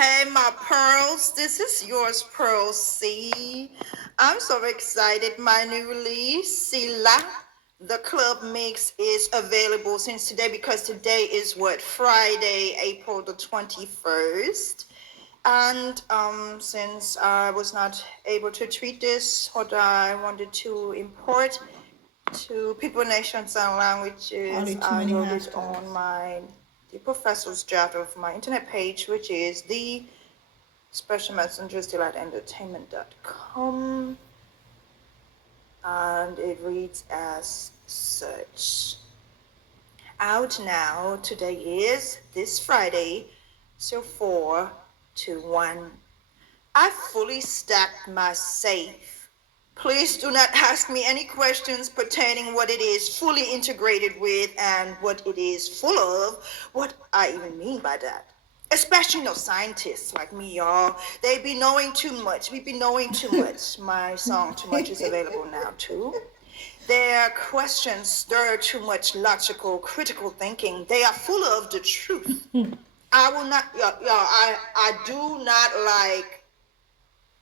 Hey, my pearls, this is yours, Pearl C. I'm so excited. My new release, Sila, the club mix, is available since today because today is what? Friday, April the 21st. And since I was not able to treat this, what I wanted to import to People, Nations, and Languages, I wrote it on the professor's draft of my internet page, which is the Special Messengers Delight Entertainment.com, and it reads as such. Out now, today is this Friday, so 4 to 1. I fully stacked my safe. Please do not ask me any questions pertaining what it is fully integrated with and what it is full of, what I even mean by that. Especially no scientists like me, y'all. They be knowing too much. We be knowing too much. My song Too Much is available now too. Their questions stir too much logical, critical thinking. They are full of the truth. I will not, I do not like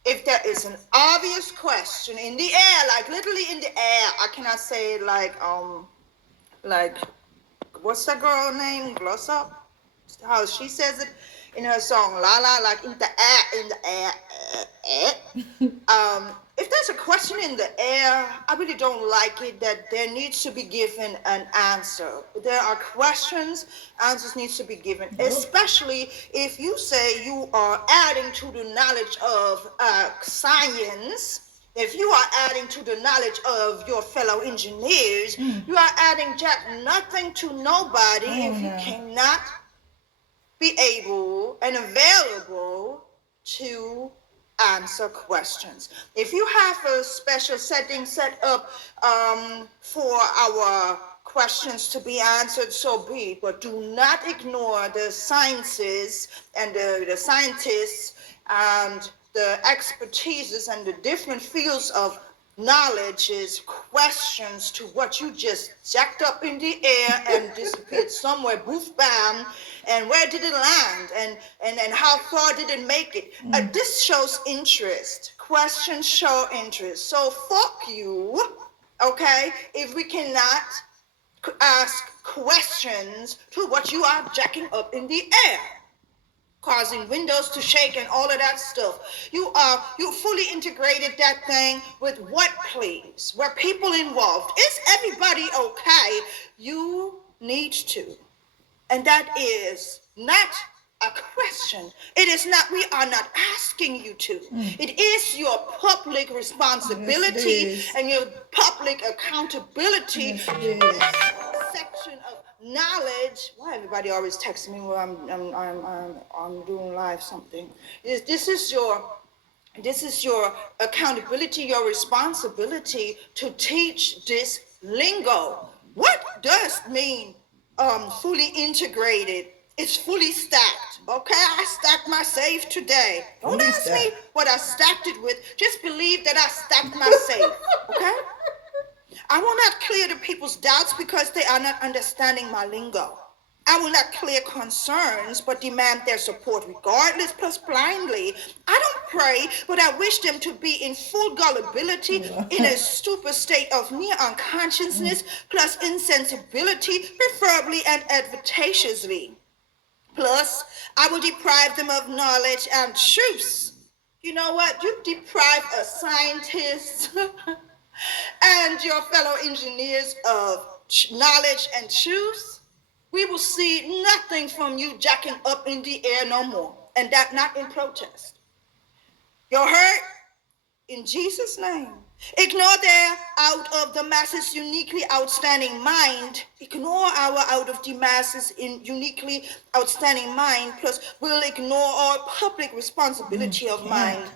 if there is an obvious question in the air, like literally in the air. I cannot say like what's that girl name? Glossa? How she says it in her song La La, like in the air. If there's a question in the air, I really don't like it that there needs to be given an answer. There are questions, answers needs to be given, especially if you say you are adding to the knowledge of science. If you are adding to the knowledge of your fellow engineers, you are adding jack nothing to nobody if you cannot be able and available to answer questions. If you have a special setting set up for our questions to be answered, so be it, but do not ignore the sciences and the scientists and the expertises and the different fields of knowledge is questions to what you just jacked up in the air and disappeared somewhere, boof, bam, and where did it land, and how far did it make it? This shows interest. Questions show interest. So fuck you, okay, if we cannot ask questions to what you are jacking up in the air, causing windows to shake and all of that stuff. You fully integrated that thing with what, please? Were people involved? Is everybody okay? You need to. And that is not a question. It is not, we are not asking you to. It is your public responsibility and your public accountability. Section of knowledge. Why everybody always texting me while I'm doing live something? This is your accountability, your responsibility to teach this lingo. What does mean fully integrated? It's fully stacked. Okay, I stacked my safe today. Don't ask me what I stacked it with. Just believe that I stacked my safe. Okay? I will not clear the people's doubts because they are not understanding my lingo. I will not clear concerns, but demand their support regardless, plus blindly. I don't pray, but I wish them to be in full gullibility, in a stupid state of near unconsciousness, plus insensibility, preferably and advantageously. Plus, I will deprive them of knowledge and truths. You know what? You deprive a scientist and your fellow engineers of knowledge and truth, we will see nothing from you jacking up in the air no more. And that not in protest. You're hurt? In Jesus' name. Ignore their out of the masses uniquely outstanding mind. Ignore our out of the masses in uniquely outstanding mind. Plus, we'll ignore our public responsibility of mind.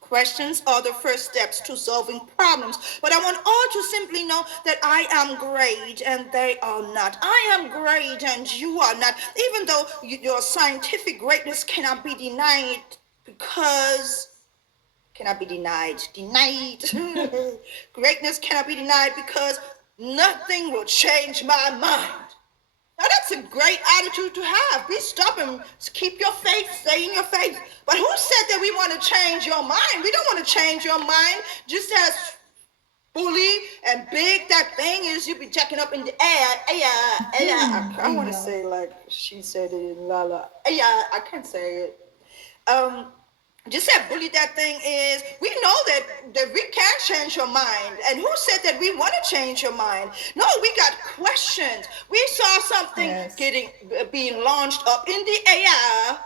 Questions are the first steps to solving problems. But I want all to simply know that I am great and they are not. I am great and you are not. Even though your scientific greatness cannot be denied because... cannot be denied. Denied. Greatness cannot be denied because nothing will change my mind. Now that's a great attitude to have. Be stubborn. Keep your faith. Stay in your faith. But who said that we want to change your mind? We don't want to change your mind. Just as bully and big that thing is, you be checking up in the air. I want to say like she said it in Lala. I can't say it. Just how bully that thing is, we know that we can't change your mind. And who said that we want to change your mind? No, we got questions. We saw something being launched up in the air,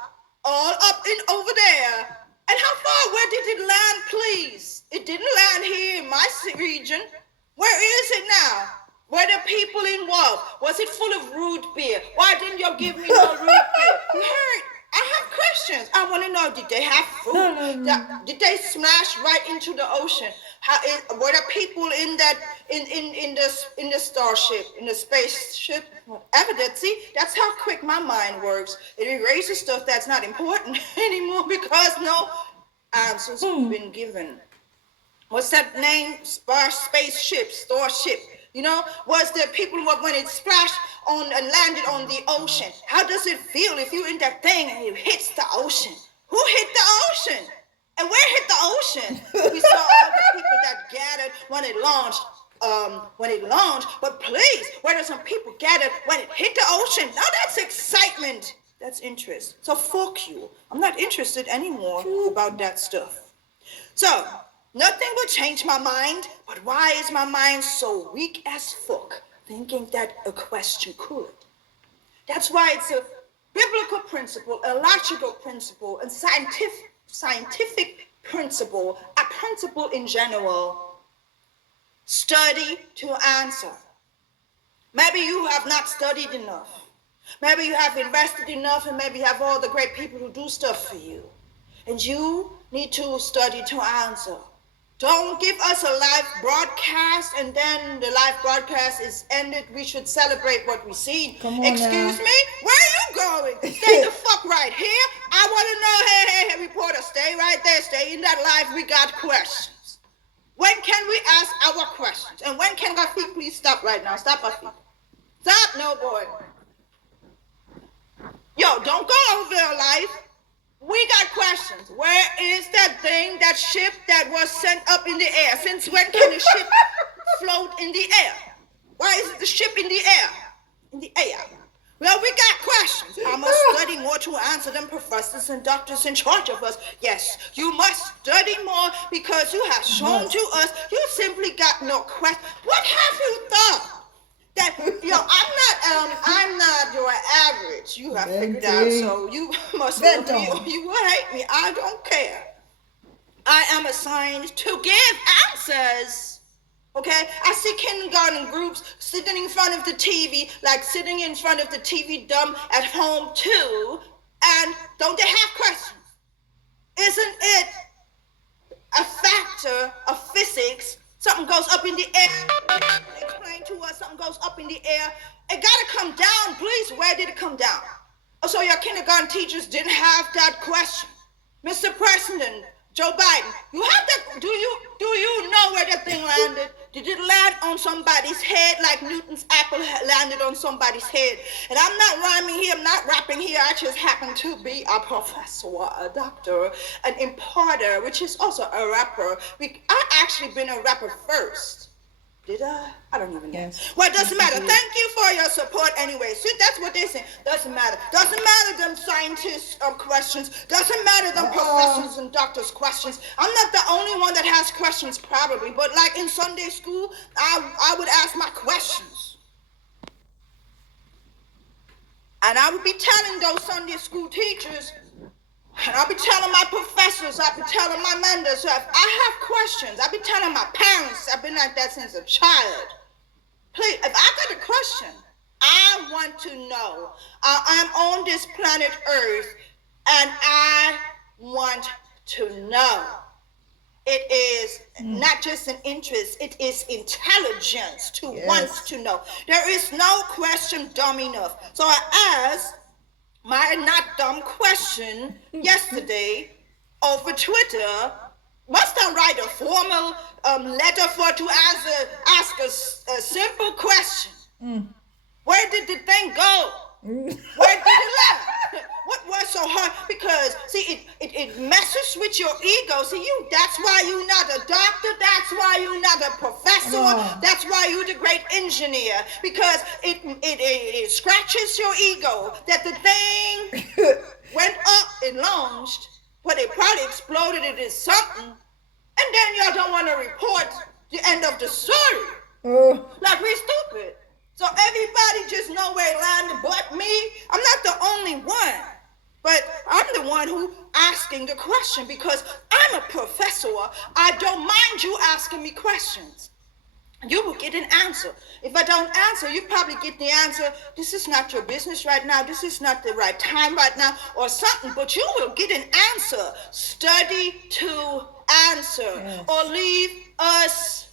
all up in over there. And how far? Where did it land, please? It didn't land here in my region. Where is it now? Were the people involved? Was it full of root beer? Why didn't you give me no root beer? You heard? I have questions. I want to know, did they have food? Did they smash right into the ocean? Were the people in that in the starship, in the spaceship? Evidently, that's how quick my mind works. It erases stuff that's not important anymore because no answers have been given. What's that name? Spaceship, starship. You know, was there people when it splashed on and landed on the ocean? How does it feel if you're in that thing and it hits the ocean? Who hit the ocean? And where hit the ocean? We saw all the people that gathered when it launched. But please, where did some people gathered when it hit the ocean? Now that's excitement. That's interest. So fuck you. I'm not interested anymore about that stuff. So, nothing will change my mind, but why is my mind so weak as fuck, thinking that a question could? That's why it's a biblical principle, a logical principle, a scientific principle, a principle in general. Study to answer. Maybe you have not studied enough. Maybe you have invested enough, and maybe you have all the great people who do stuff for you. And you need to study to answer. Don't give us a live broadcast and then the live broadcast is ended. We should celebrate what we see. Excuse me? Where are you going? Stay the fuck right here. I want to know, hey, reporter, stay right there. Stay in that live. We got questions. When can we ask our questions? And when can our feet please stop right now? Stop our feet. Stop, no boy. Yo, don't go over there live. We got questions. Where is that thing, that ship that was sent up in the air? Since when can a ship float in the air? Why is the ship in the air? In the air. Well, we got questions. I must study more to answer them, professors and doctors in charge of us. Yes, you must study more because you have shown to us you simply got no question. What have you thought? That, I'm not your average. You have figured out, so you must love me or you will hate me. I don't care. I am assigned to give answers. Okay? I see kindergarten groups sitting in front of the TV, like sitting in front of the TV dumb at home too, and don't they have questions? Isn't it a factor of physics? Something goes up in the air. Explain to us something goes up in the air. It gotta come down, please. Where did it come down? Oh, so your kindergarten teachers didn't have that question. Mr. President, Joe Biden, you have that. Do you know where that thing landed? Did it land on somebody's head like Newton's apple landed on somebody's head? And I'm not rhyming here, I'm not rapping here. I just happen to be a professor, a doctor, an imparter, which is also a rapper. I actually been a rapper first. Did I? I don't even know. Yes. Well, it doesn't matter. Thank you for your support anyway. See, that's what they say. Doesn't matter. Doesn't matter them scientists' questions. Doesn't matter them professors and doctors' questions. I'm not the only one that has questions probably, but like in Sunday school, I would ask my questions. And I would be telling those Sunday school teachers, and I'll be telling my professors, I'll be telling my mentors, if I have questions, I'll be telling my parents, I've been like that since a child. Please, if I got a question, I want to know. I'm on this planet Earth, and I want to know. It is not just an interest, it is intelligence to want to know. There is no question dumb enough. So I asked my not dumb question yesterday over Twitter. Must I write a formal letter to ask a simple question? Where did the thing go? Where did it lie? What was so hard? Because see, it messes with your ego. See, that's why you're not a doctor, that's why you're not a professor, that's why you're the great engineer. Because it scratches your ego that the thing went up and launched, but it probably exploded into something, and then y'all don't want to report the end of the story. Like we stupid. So everybody just know where it landed but me. I'm not the only one. But I'm the one who asking the question because I'm a professor. I don't mind you asking me questions. You will get an answer. If I don't answer, you probably get the answer, this is not your business right now, this is not the right time right now, or something, but you will get an answer. Study to answer, or leave us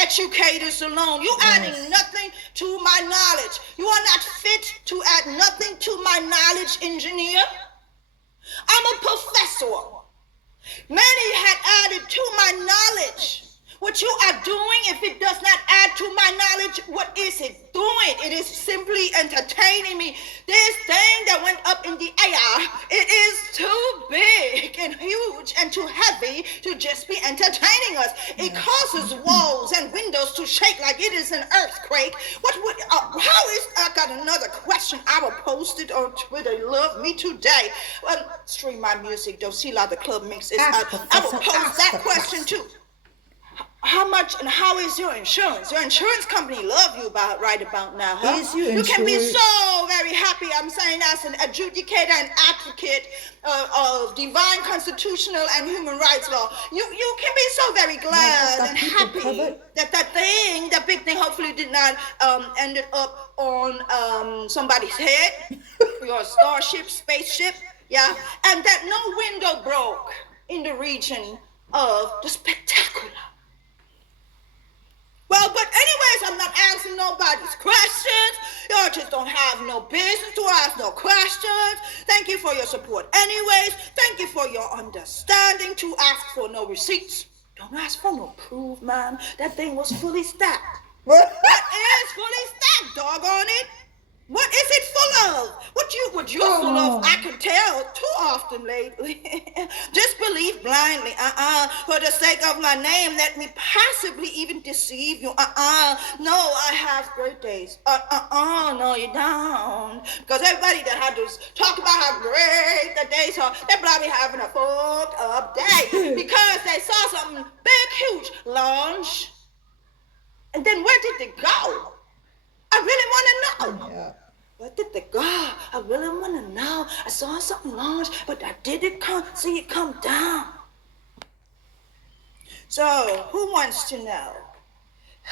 educators alone. You adding nothing to my knowledge. You are not fit to add nothing to my knowledge, engineer. I'm a professor. Many had added to my knowledge. What you are doing, if it does not add to my knowledge, what is it doing? It is simply entertaining me. This thing that went up in the air, it is too big and huge and too heavy to just be entertaining us. It causes walls and windows to shake like it is an earthquake. I got another question. I will post it on Twitter. Love me today. Stream my music, though. See, the club mix is out. I will post that question too. How much and how is your insurance? Your insurance company love you right about now, huh? Is your You can be insurance- so very happy. I'm saying as an adjudicator and advocate of divine constitutional and human rights law. You can be so very glad and happy that big thing hopefully did not ended up on somebody's head, your starship, spaceship, yeah, and that no window broke in the region of the spectacular. Well, but anyways, I'm not answering nobody's questions. Y'all just don't have no business to ask no questions. Thank you for your support anyways. Thank you for your understanding to ask for no receipts. Don't ask for no proof, man. That thing was fully stacked. That is fully stacked, doggone it. What is it full of? What you're full of, I can tell too often lately. Disbelief blindly. For the sake of my name, let me possibly even deceive you. No, I have great days. No, you don't. Because everybody that had to talk about how great the days are, they're probably having a fucked up day because they saw something big, huge launch. And then where did it go? I really want to know. Yeah. Where did they go? I really want to know. I saw something launch, but I didn't see it come down. So, who wants to know?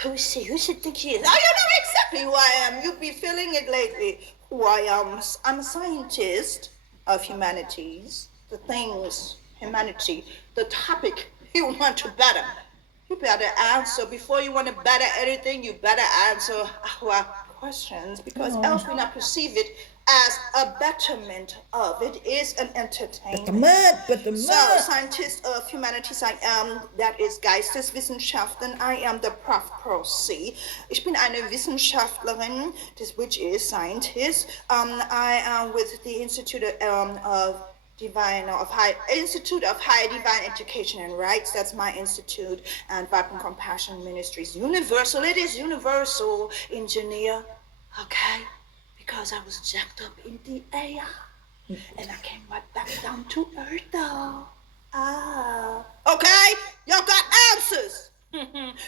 Who should think she is? Oh, you know exactly who I am. You be feeling it lately. Who I am. I'm a scientist of humanities. The things, humanity, the topic you want to better. You better answer. Before you want to better anything, you better answer our questions, because else we not perceive it as a betterment of it. Is an entertainment. Betterment. So, scientist of humanities I am, that is Geisteswissenschaften. I am the Prof. Pro C. Ich bin eine Wissenschaftlerin, which is scientist. I am with the Institute of Institute of Higher Divine Education and Rights. That's my institute. And Vibrant Compassion Ministries. Universal. It is universal, engineer. Okay? Because I was jacked up in the air. And I came right back down to earth, though. Okay? Y'all got answers.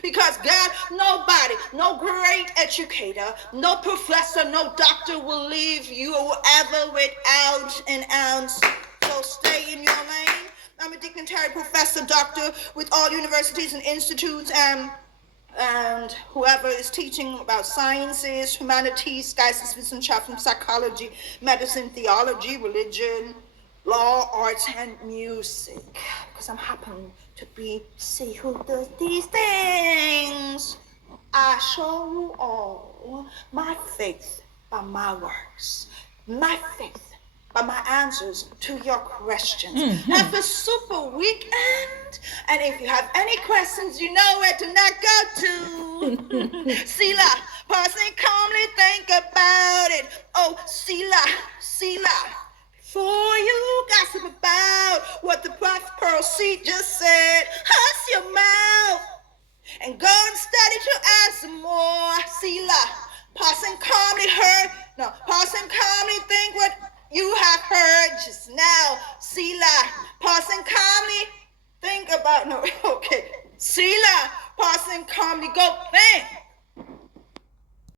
Because God, nobody, no great educator, no professor, no doctor will leave you ever without an ounce. So stay in your lane. I'm a dignitary professor, doctor with all universities and institutes, and whoever is teaching about sciences, humanities, Geisteswissenschaften, psychology, medicine, theology, religion, law, arts, and music. Because I'm happen to see who does these things. I show you all my faith by my works, my faith by my answers to your questions. Have a super weekend. And if you have any questions, you know where to not go to. Sila. Pause and calmly think about it. Oh, Selah, Selah. Before you gossip about what the prophet Pearl C just said, hush your mouth and go and study to answer more. Selah. Pause and calmly pause and calmly think what you have heard just now. Selah. Pause and calmly think about, okay. Selah. Pause and calmly go